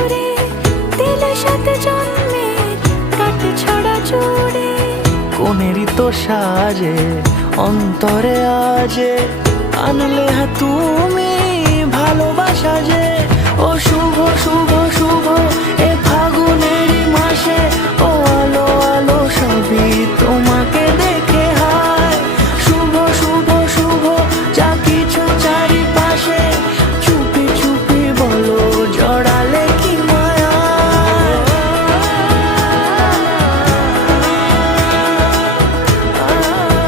সুরে দিলে সাথে জন্মের কাট ছড়া জুড়ে। কোনেরই তো সাজে অন্তরে আজে আনলে তুমি ভালোবাসা যে। ও শুভ শুভ শুভ